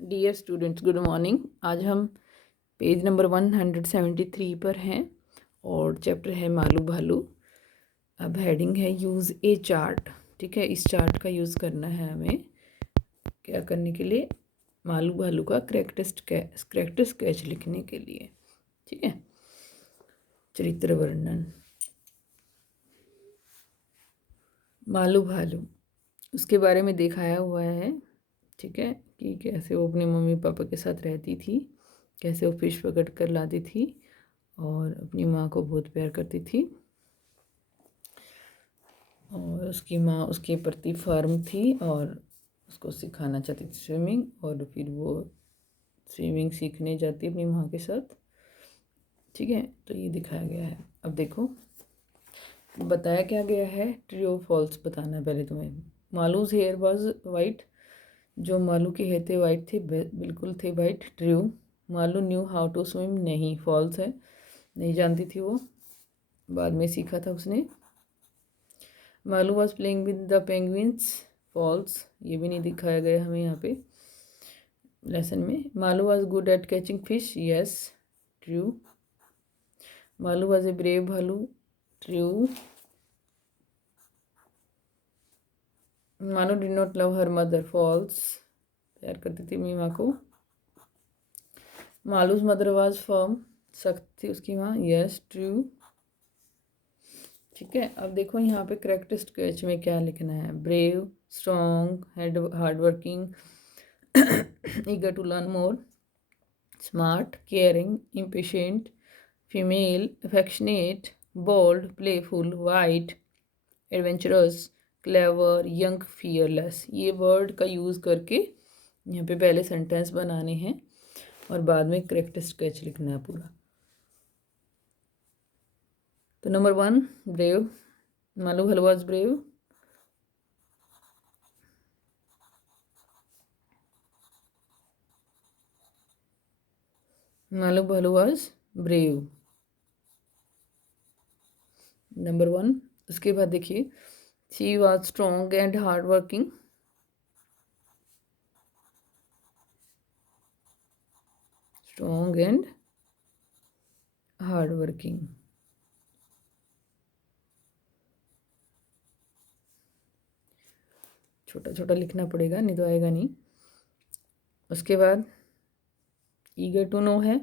Dear students, good morning. आज हम page number 173 पर हैं और चैप्टर है मालू भालू। अब हेडिंग है यूज़ ए चार्ट। ठीक है, इस चार्ट का यूज़ करना है हमें क्या करने के लिए, मालू भालू का करेक्टर स्केच लिखने के लिए। ठीक है, चरित्र वर्णन। मालू भालू उसके बारे में दिखाया हुआ है। ठीक है, कि कैसे वो अपने मम्मी पापा के साथ रहती थी, कैसे वो फिश पकड़ कर लाती थी और अपनी माँ को बहुत प्यार करती थी। और उसकी माँ उसके प्रति फर्म थी और उसको सिखाना चाहती थी स्विमिंग, और फिर वो स्विमिंग सीखने जाती अपनी माँ के साथ। ठीक है, तो ये दिखाया गया है। अब देखो बताया क्या गया है, ट्रू फॉल्स बताना है पहले तुम्हें। मालूज हेयर वॉज वाइट, जो मालू के हेयर थे वाइट थे, बिल्कुल थे white. True. Malu knew how to swim, नहीं, फॉल्स है, नहीं जानती थी वो, बाद में सीखा था उसने। Malu was playing with the penguins, false, ये भी नहीं दिखाया गया हमें यहाँ पे लेसन में। Malu was good at catching fish, yes, true. Malu was a brave bhalu, true. Malu did not love her mother, false, प्यार करती थी अपनी माँ को। मालूज मदर वॉज फर्म, सख्त थी उसकी माँ, यस, ट्रू। ठीक है, अब देखो यहाँ पे करेक्टर स्केच में क्या लिखना है। Brave, strong, hard working, eager to learn more, smart, caring, impatient, female, affectionate, bold, playful, white, adventurous, clever, young, fearless। ये वर्ड का यूज़ करके यहाँ पे पहले सेंटेंस बनाने हैं और बाद में करेक्टर स्केच लिखना है पूरा। तो नंबर 1, ब्रेव। मालू भालू वाज ब्रेव। मालू भालू वाज ब्रेव, नंबर 1। उसके बाद देखिए, she was strong and hard working, strong and hard working. छोटा छोटा लिखना पड़ेगा, नहीं तो आएगा नहीं। उसके बाद ईगर टू नो है,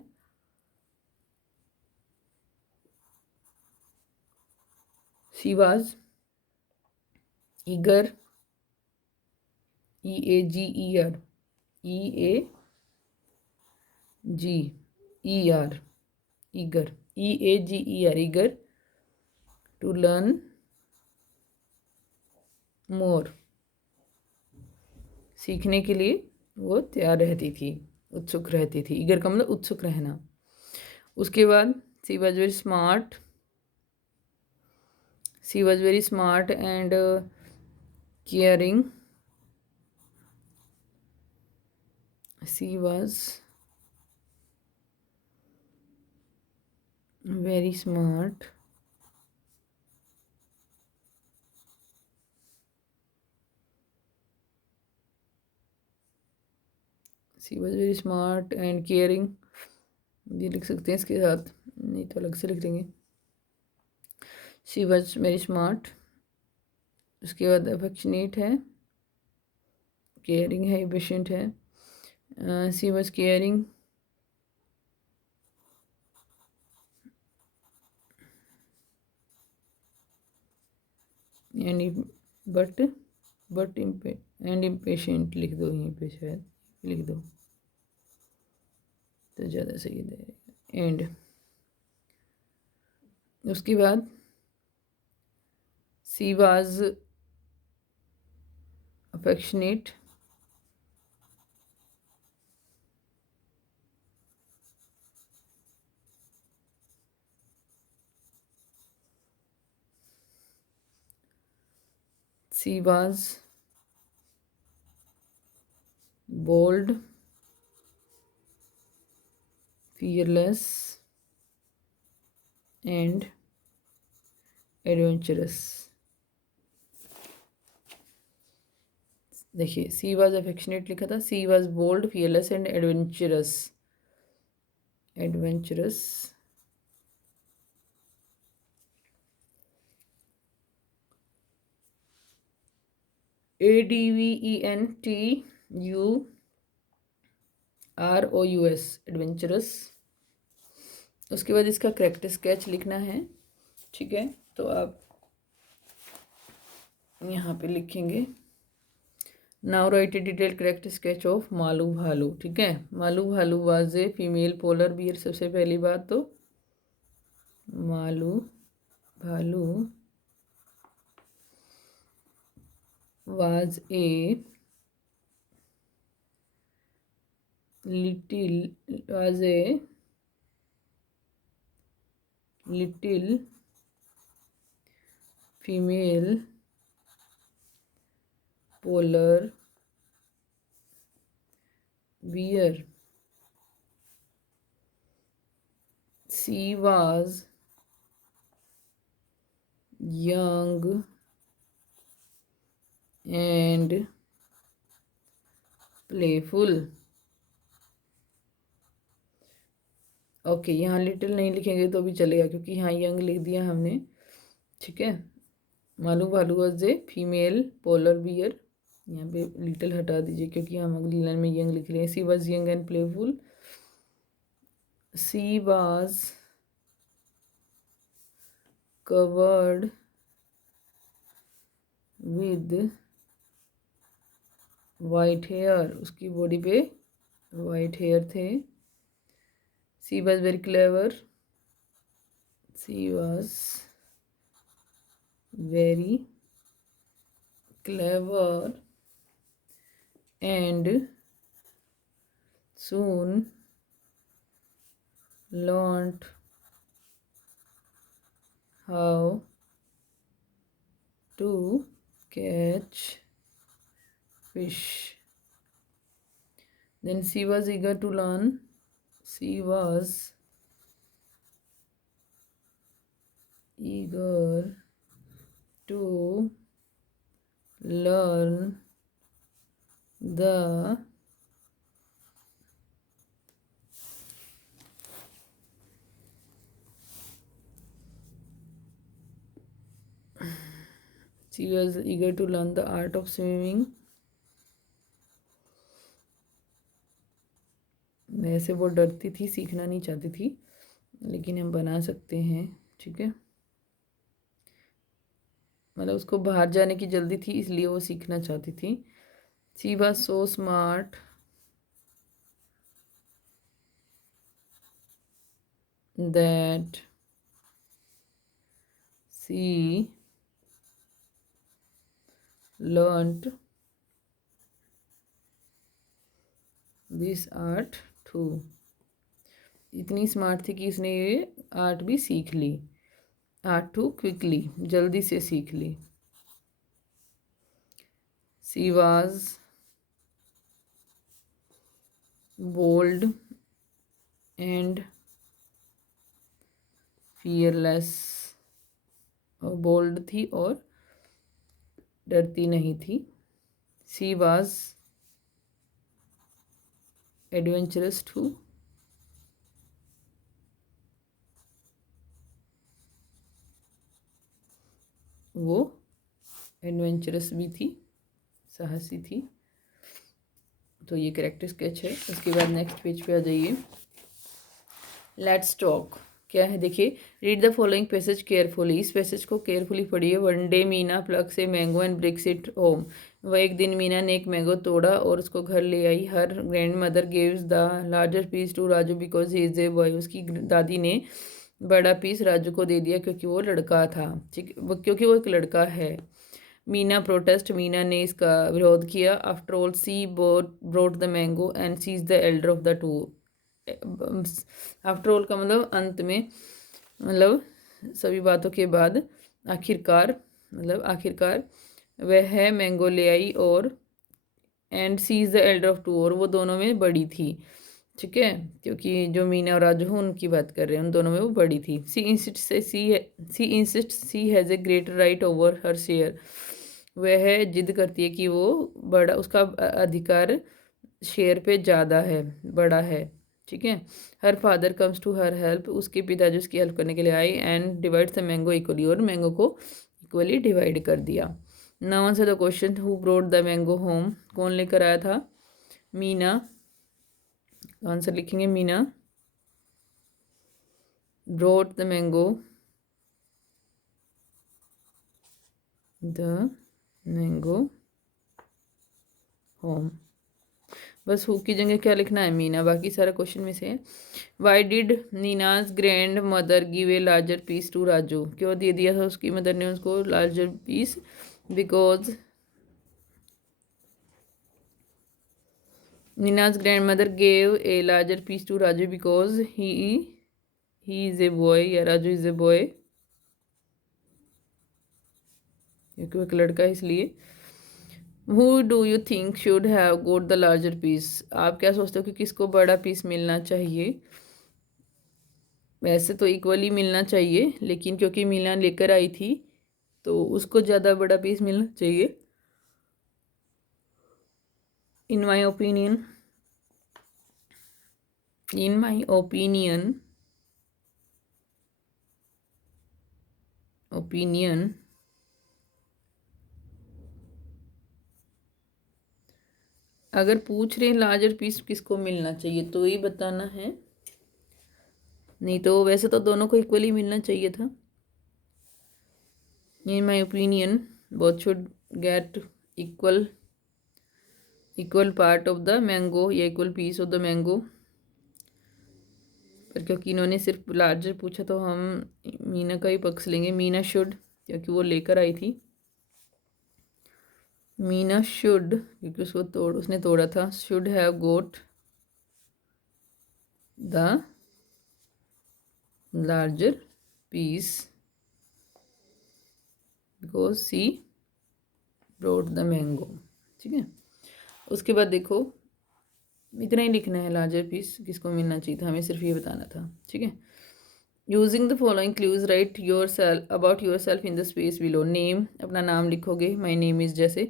she was eager, EAGER, EAGER, eager, EAGER, eager to learn more, सीखने के लिए वो तैयार रहती थी, उत्सुक रहती थी। ईगर का मतलब उत्सुक रहना। उसके बाद she was very smart, she was very smart and caring, she was very smart she was very smart and caring, ये लिख सकते हैं इसके साथ, नहीं तो अलग से लिख देंगे। She was very smart. उसके बाद अफेक्शनेट है, केयरिंग है, पेशेंट है। She was caring and but and impatient लिख दो, यहीं पे शायद लिख दो तो ज़्यादा सही है। एंड उसके बाद she was affectionate, she was bold, fearless and adventurous। देखिए, सी वॉज अफेक्शनेट लिखा था, सी was bold fearless and adventurous. Adventurous, ADVENTUROUS, adventurous. उसके बाद इसका करेक्टर स्केच लिखना है, ठीक है। तो आप यहाँ पे लिखेंगे, now right A detail correct sketch of Malu भालू, ठीक है। मालू भालू was a female polar bear. सबसे पहली बात तो मालू भालू was a little female polar bear. She was young and playful. Okay, यहाँ लिटिल नहीं लिखेंगे तो भी चलेगा क्योंकि यहाँ यंग लिख दिया हमने, ठीक है। मालू भालू was a female polar bear, यहाँ पे लिटिल हटा दीजिए क्योंकि हम अगली लाइन में यंग लिख रहे हैं। She was young and playful, she was covered with white hair, उसकी बॉडी पे वाइट हेयर थे। She was very clever, she was very clever and soon learned how to catch fish. Then she was eager to learn. She was eager to learn the art of swimming. वैसे वो डरती थी, सीखना नहीं चाहती थी, लेकिन हम बना सकते हैं, ठीक है। मतलब उसको बाहर जाने की जल्दी थी इसलिए वो सीखना चाहती थी। She was so smart that she learned this art too. इतनी स्मार्ट थी कि इसने ये आर्ट भी सीख ली। आर्ट टू क्विकली, जल्दी से सीख ली। She was bold and fearless, bold थी और डरती नहीं थी। सी वाज एडवेंचरस टू, वो एडवेंचरस भी थी, साहसी थी। तो ये करेक्टर स्केच है। उसके बाद नेक्स्ट पेज पे आ जाइए। लेट्स टॉक क्या है देखिए, read the following passage carefully. इस पैसेज को केयरफुली पढ़िए। One day Meena plucks a mango and brings it home. वह एक दिन मीना ने एक मैंगो तोड़ा और उसको घर ले आई। Her grandmother gives the larger piece to Raju because he is a boy. उसकी दादी ने बड़ा पीस राजू को दे दिया क्योंकि वो लड़का था, ठीक, क्योंकि वो एक लड़का है। मीना प्रोटेस्ट, मीना ने इसका विरोध किया। After all she brought the mango and she is the elder of the two. After all का मतलब अंत में, मतलब सभी बातों के बाद आखिरकार, मतलब आखिरकार वह मैंगो ले आई और and she is the elder of two, और वो दोनों में बड़ी थी, ठीक है। क्योंकि जो मीना और राजू हैं उनकी बात कर रहे हैं, उन दोनों में वो बड़ी थी। She insist she has a greater right over her share. वह जिद करती है कि वो बड़ा, उसका अधिकार शेयर पे ज़्यादा है, बड़ा है। ठीक है। हर father comes to her help, उसके पिताजी उसकी हेल्प करने के लिए आए and divides the mango equally, और मैंगो को इक्वली डिवाइड कर दिया। Now answer the question, who brought the mango home, कौन लेकर आया था? मीना। आंसर लिखेंगे Meena brought the mango, the mango home. बस हु की जगह क्या लिखना है? मीना। बाकी सारा क्वेश्चन में से है। Why did Nina's grandmother give a larger piece to Raju, क्यों दे दिया था उसकी मदर ने उसको larger piece? Because Nina's grandmother gave a larger piece to Raju because he is a boy, या राजू इज ए बॉय, क्योंकि वो एक लड़का है इसलिए। Who do you think should have got the larger piece, आप क्या सोचते हो कि किसको बड़ा पीस मिलना चाहिए? वैसे तो इक्वली मिलना चाहिए, लेकिन क्योंकि मीना लेकर आई थी तो उसको ज़्यादा बड़ा पीस मिलना चाहिए, इन my opinion. In my opinion अगर पूछ रहे हैं लार्जर पीस किसको मिलना चाहिए तो ही बताना है, नहीं तो वैसे तो दोनों को इक्वली मिलना चाहिए था। In my opinion both should get equal part of the mango, या equal piece of the mango. पर क्योंकि इन्होंने सिर्फ लार्जर पूछा तो हम मीना का ही पक्ष लेंगे। मीना शुड, क्योंकि वो लेकर आई थी। मीना शुड, क्योंकि उसने तोड़ा था। Should have got the larger piece because she brought the mango. ठीक है। उसके बाद देखो, इतना ही लिखना है, लार्जर पीस किसको मिलना चाहिए था, हमें सिर्फ ये बताना था। ठीक है। Using the following clues right your self about your self in the space below. Name, अपना नाम लिखोगे, माई नेम इज़ जैसे।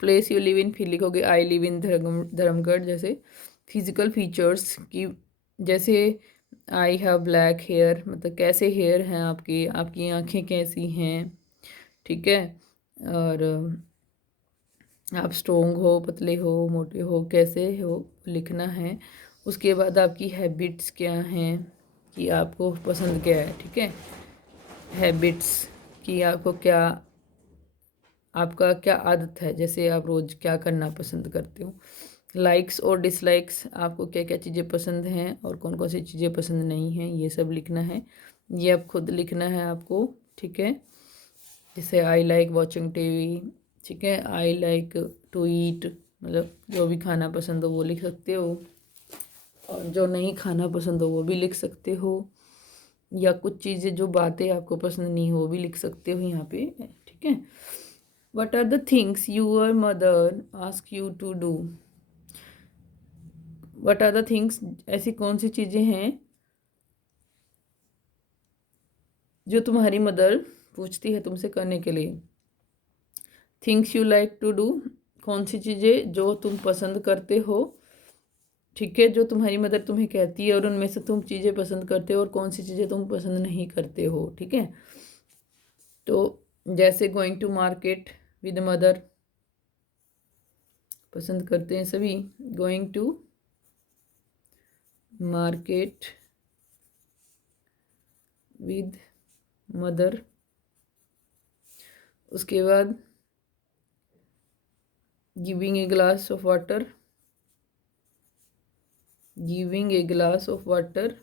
प्लेस यू लिव इन, फिर लिखोगे आई लिव इन धर्मगढ़ जैसे। फिजिकल फीचर्स की, जैसे आई हैव ब्लैक हेयर, मतलब कैसे हेयर हैं आपकी, आपकी आंखें कैसी हैं। ठीक है। और आप स्ट्रोंग हो, पतले हो, मोटे हो, कैसे हो, लिखना है। उसके बाद आपकी हैबिट्स क्या हैं, कि आपको पसंद क्या है। ठीक है। हैबिट्स कि आपको क्या, आपका क्या आदत है, जैसे आप रोज़ क्या करना पसंद करते हो। लाइक्स और डिसलाइक्स, आपको क्या क्या चीज़ें पसंद हैं और कौन कौन सी चीज़ें पसंद नहीं हैं, ये सब लिखना है। ये आप खुद लिखना है आपको। ठीक है। जैसे आई लाइक वॉचिंग टीवी। ठीक है। आई लाइक टू ईट, मतलब जो भी खाना पसंद हो वो लिख सकते हो, और जो नहीं खाना पसंद हो वो भी लिख सकते हो, या कुछ चीज़ें जो बातें आपको पसंद नहीं हो वो भी लिख सकते हो यहाँ पे। ठीक है। What are the things your mother ask you to do. What are the things, ऐसी कौन सी चीज़ें हैं जो तुम्हारी मदर पूछती है तुमसे करने के लिए। Things you like to do, कौन सी चीज़ें जो तुम पसंद करते हो। ठीक है। जो तुम्हारी मदर तुम्हें कहती है और उनमें से तुम चीज़ें पसंद करते हो, और कौन सी चीज़ें तुम पसंद नहीं करते हो। ठीक है। तो जैसे going to market with mother, पसंद करते हैं सभी। Going to market with mother. उसके बाद giving a glass of water, giving a glass of water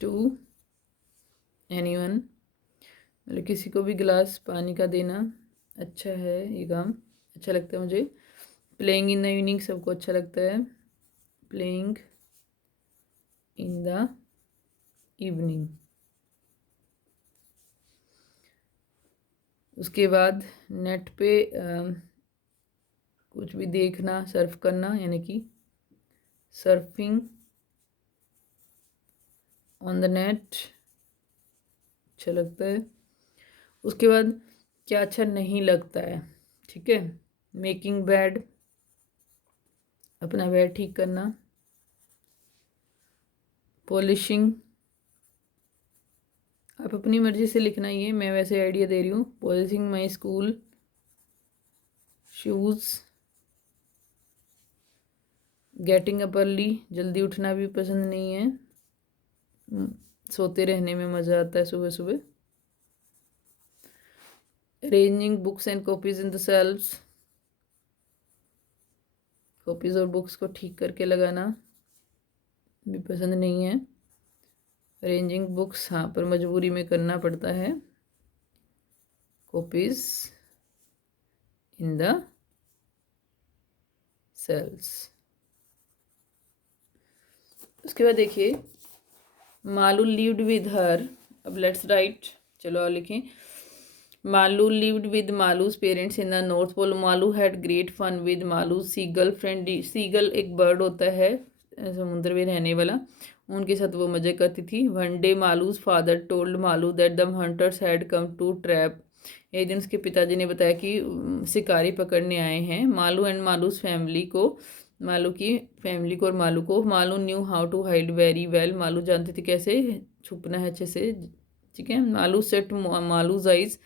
to anyone, मतलब किसी को भी गिलास पानी का देना अच्छा है, ये काम अच्छा लगता है मुझे। प्लेइंग इन द इवनिंग, सबको अच्छा लगता है प्लेइंग इन द इवनिंग। उसके बाद नेट पे कुछ भी देखना, सर्फ करना, यानी कि सर्फिंग ऑन द नेट, अच्छा लगता है। उसके बाद क्या अच्छा नहीं लगता है, ठीक है। मेकिंग बेड, अपना बेड ठीक करना। पॉलिशिंग, आप अपनी मर्जी से लिखना, ये मैं वैसे आइडिया दे रही हूँ। Polishing my school shoes. Getting up early, जल्दी उठना भी पसंद नहीं है, सोते रहने में मज़ा आता है सुबह सुबह। Arranging books and copies in the shelves, copies और बुक्स को ठीक करके लगाना भी पसंद नहीं है। अरेंजिंग बुक्स, हाँ, पर मजबूरी में करना पड़ता है। Copies in the cells. उसके बाद देखिए, मालू लिव्ड विद हर। अब लेट्स राइट, चलो और लिखें। Malu lived with Malu's parents in the North Pole. Malu had great fun with Malu seagull friend. Seagull एक बर्ड होता है समुद्र में रहने वाला, उनके साथ वो मजे करती थी। One day Malu's father told Malu that the hunters had come to trap. एक दिन उसके पिताजी ने बताया कि शिकारी पकड़ने आए हैं मालू एंड मालूज फैमिली को, मालू की फैमिली को और मालू को। Malu knew how to hide very well, Malu जानते थे कैसे छुपना है अच्छे से, ठीक है। मालू सेट मालूज आइज,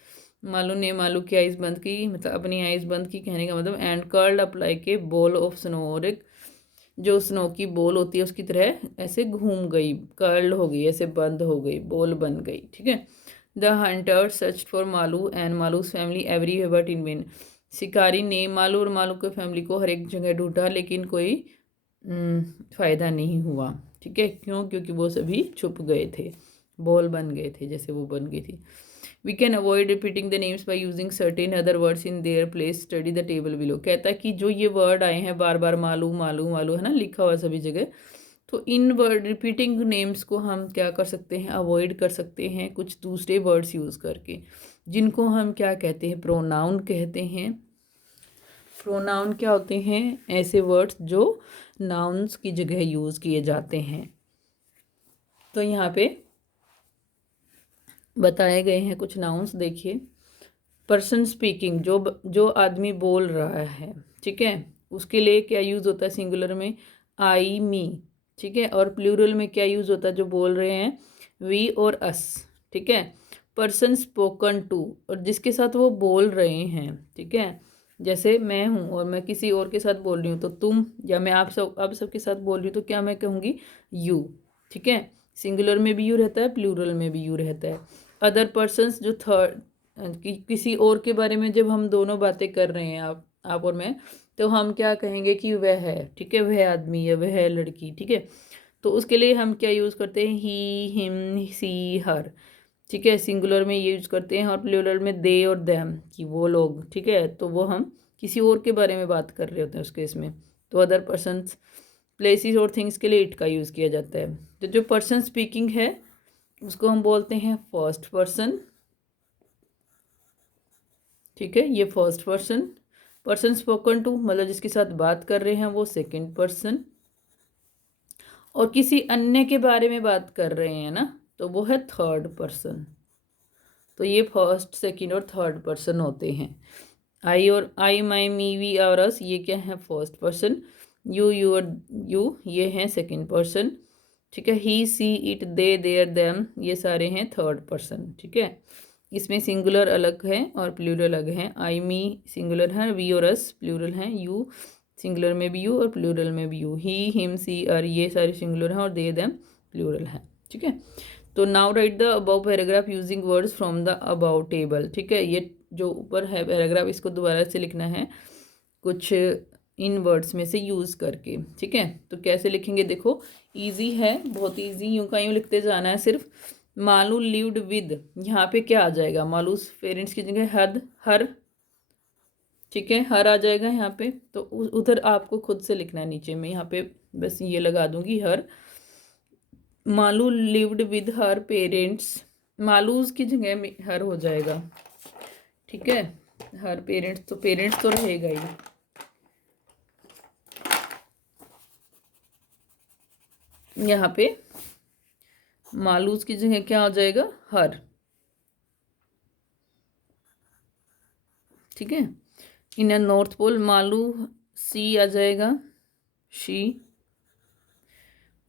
मालू ने मालू की आइज़ बंद की, मतलब अपनी आइज़ बंद की, कहने का मतलब। And curled up like a ball of snow, और एक जो स्नो की बॉल होती है उसकी तरह ऐसे घूम गई, कर्ल्ड हो गई, ऐसे बंद हो गई, बॉल बन गई, ठीक है। The Hunter search for Malu and Malus family every but in when. शिकारी ने मालू और मालू की फैमिली को हर एक जगह ढूंढा, लेकिन कोई फ़ायदा नहीं हुआ, ठीक है। क्यों? क्योंकि वो सभी छुप गए थे, बॉल बन गए थे जैसे वो बन गई थी। We can avoid repeating the names by using certain other words in their place. Study the table below. कहता है कि जो ये वर्ड आए हैं बार बार, मालू मालू मालू, है ना, लिखा हुआ सभी जगह, तो इन वर्ड रिपीटिंग नेम्स को हम क्या कर सकते हैं, अवॉइड कर सकते हैं कुछ दूसरे वर्ड्स यूज़ करके, जिनको हम क्या कहते हैं, प्रोनाउन कहते हैं। प्रोनाउन क्या होते हैं? ऐसे वर्ड्स जो नाउन्स की जगह यूज़ किए जाते हैं। तो यहाँ पे बताए गए हैं कुछ नाउन्स, देखिए। पर्सन स्पीकिंग, जो आदमी बोल रहा है, ठीक है, उसके लिए क्या यूज़ होता है सिंगुलर में? आई मी, ठीक है। और प्लूरल में क्या यूज़ होता है जो बोल रहे हैं? वी और अस, ठीक है। पर्सन स्पोकन टू, और जिसके साथ वो बोल रहे हैं, ठीक है। जैसे मैं हूँ और मैं किसी और के साथ बोल रही हूँ तो तुम, या मैं आप सबके साथ बोल रही हूँ तो क्या मैं कहूँगी? यू, ठीक है। सिंगुलर में भी यू रहता है, प्लूरल में भी यू रहता है। अदर पर्सनस, जो थर्ड, किसी और के बारे में जब हम दोनों बातें कर रहे हैं, आप और मैं, तो हम क्या कहेंगे कि वह है, ठीक है, वह आदमी या वह लड़की, ठीक है। तो उसके लिए हम क्या यूज़ करते हैं? ही, हिम, सी, हर, ठीक है। सिंगुलर में ये यूज़ करते हैं, और प्लूरल में दे और देम, कि वो लोग, ठीक है। तो वो हम किसी और के बारे में बात कर रहे होते हैं उस केस में। तो अदर पर्सनस, प्लेसेस और थिंग्स के लिए इट का यूज़ किया जाता है। तो जो पर्सन स्पीकिंग है उसको हम बोलते हैं फर्स्ट पर्सन, ठीक है, ये first person. Person spoken to मतलब जिसके साथ बात कर रहे हैं वो सेकंड पर्सन, और किसी अन्य के बारे में बात कर रहे हैं ना, तो वो है थर्ड पर्सन। तो ये फर्स्ट, सेकंड और थर्ड पर्सन होते हैं। आई माई मी वी और अस, ये क्या है? First person. You, your, you, ये हैं सेकंड पर्सन, ठीक है। He, she, it, they, their, them, ये सारे हैं थर्ड पर्सन, ठीक है। इसमें सिंगुलर अलग है और प्लूरल अलग है। आई मी सिंगुलर है, वी और अस प्लूरल हैं, यू सिंगुलर में भी यू और प्लूरल में भी यू, ही, हिम, सी, अर, ये सारे सिंगुलर हैं और दे, देम प्लूरल हैं, ठीक है। तो now right the above paragraph using words from the above table, ठीक है। ये जो ऊपर है पैराग्राफ, इसको दोबारा से लिखना है कुछ इन वर्ड्स में से यूज़ करके, ठीक है। तो कैसे लिखेंगे? देखो, ईजी है, बहुत ईजी, यूँ का यूँ लिखते जाना है सिर्फ। मालू लिव्ड विद, यहाँ पे क्या आ जाएगा? मालूस पेरेंट्स की जगह हद, हर, ठीक है, हर आ जाएगा यहाँ पे। तो उधर आपको खुद से लिखना है नीचे में, यहाँ पे बस ये लगा दूंगी her. Malu lived with her parents, मालूज की जगह में हर हो जाएगा, ठीक है। हर पेरेंट्स तो रहेगा ही। यहाँ पे मालूज की जगह क्या हो जाएगा? हर, ठीक है। इन अ नॉर्थ पोल मालू सी आ जाएगा, शी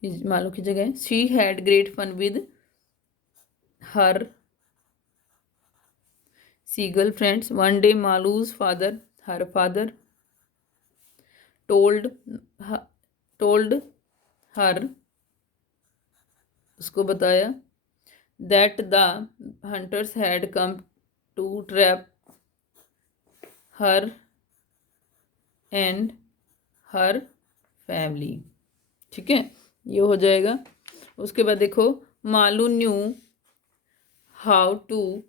मालू की जगह she had great fun with her seagull friends. One day Malu's father, her father, told told her, उसको बताया, that the hunters had come to trap her and her family. ठीक है, ये हो जाएगा। उसके बाद देखो Malu knew how to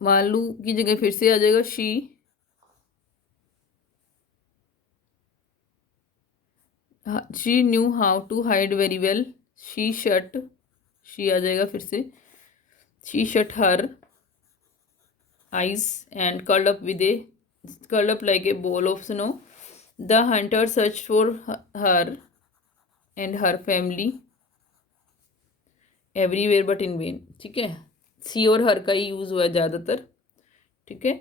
Malu की जगह फिर से आ जाएगा she knew how to hide very well, she आ जाएगा फिर से, she shut her eyes and curled up like a ball of snow. The hunter searched for her and her family everywhere but in vain. ठीक है, सी और हर का ही use हुआ है ज़्यादातर। ठीक है,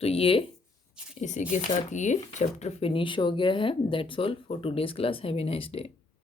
तो ये इसी के साथ ये चैप्टर फिनिश हो गया है। That's all for today's class. Have a nice day.